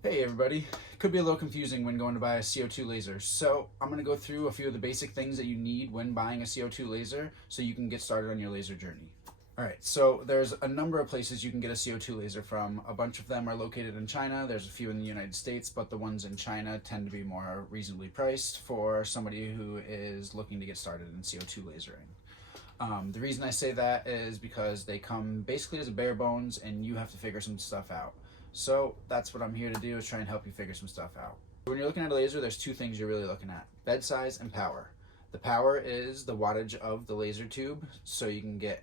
Hey everybody, it could be a little confusing when going to buy a CO2 laser. So I'm going to go through a few of the basic things that you need when buying a CO2 laser so you can get started on your laser journey. Alright, so there's a number of places you can get a CO2 laser from. A bunch of them are located in China, there's a few in the United States, but the ones in China tend to be more reasonably priced for somebody who is looking to get started in CO2 lasering. The reason I say that is because they come basically as a bare bones and you have to figure some stuff out. So that's what I'm here to do, is try and help you figure some stuff out. When you're looking at a laser, there's two things you're really looking at: bed size and power. The power is the wattage of the laser tube, so you can get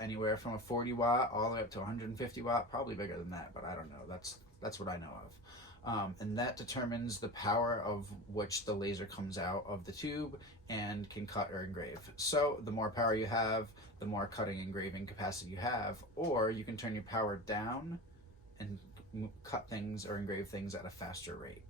anywhere from a 40 watt all the way up to 150 watt, probably bigger than that, but I don't know. That's what I know of. And that determines the power of which the laser comes out of the tube and can cut or engrave. So the more power you have, the more cutting and engraving capacity you have, or you can turn your power down and cut things or engrave things at a faster rate.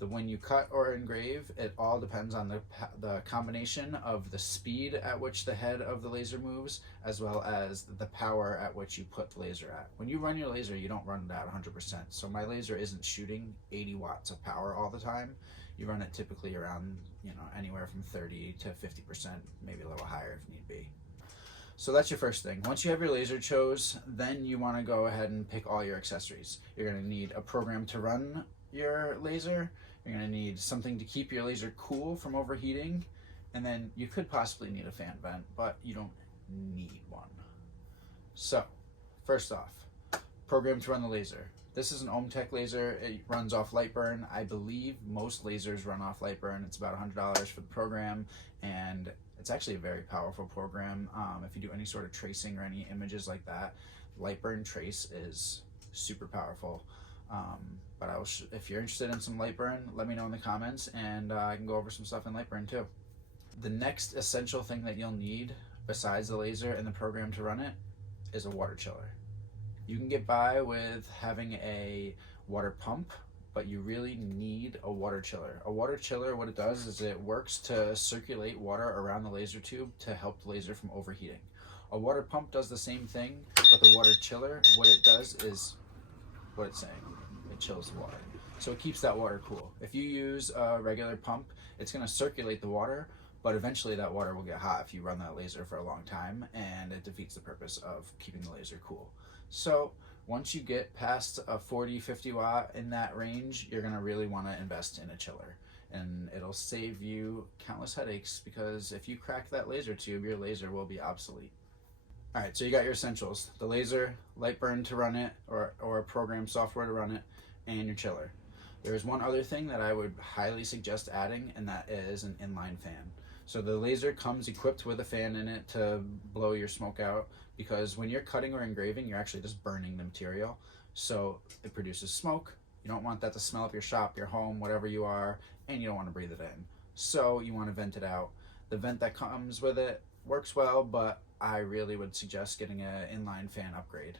When you cut or engrave, it all depends on the combination of the speed at which the head of the laser moves, as well as the power at which you put the laser at. When you run your laser, you don't run it at 100%. So my laser isn't shooting 80 watts of power all the time. You run it typically around, anywhere from 30 to 50%, maybe a little higher if need be. So that's your first thing. Once you have your laser chose, then you want to go ahead and pick all your accessories. You're going to need a program to run your laser. You're going to need something to keep your laser cool from overheating. And then you could possibly need a fan vent, but you don't need one. So, first off, program to run the laser. This is an OMTech laser. It runs off light burn. I believe most lasers run off light burn. It's about $100 for the program, and it's actually a very powerful program. If you do any sort of tracing or any images like that, light burn trace is super powerful. But if you're interested in some light burn, let me know in the comments, and I can go over some stuff in light burn too. The next essential thing that you'll need, besides the laser and the program to run it, is a water chiller. You can get by with having a water pump, but you really need a water chiller. A water chiller, what it does is it works to circulate water around the laser tube to help the laser from overheating. A water pump does the same thing, but the water chiller, what it does is what it's saying. It chills the water. So it keeps that water cool. If you use a regular pump, it's going to circulate the water, but eventually that water will get hot if you run that laser for a long time, and it defeats the purpose of keeping the laser cool. So once you get past a 40, 50 watt in that range, you're going to really want to invest in a chiller. And it'll save you countless headaches, because if you crack that laser tube, your laser will be obsolete. Alright, so you got your essentials: the laser, light burn to run it, or a program software to run it, and your chiller. There's one other thing that I would highly suggest adding, and that is an inline fan. So the laser comes equipped with a fan in it to blow your smoke out, because when you're cutting or engraving, you're actually just burning the material. So it produces smoke. You don't want that to smell up your shop, your home, whatever you are, and you don't want to breathe it in. So you want to vent it out. The vent that comes with it works well, but I really would suggest getting an inline fan upgrade.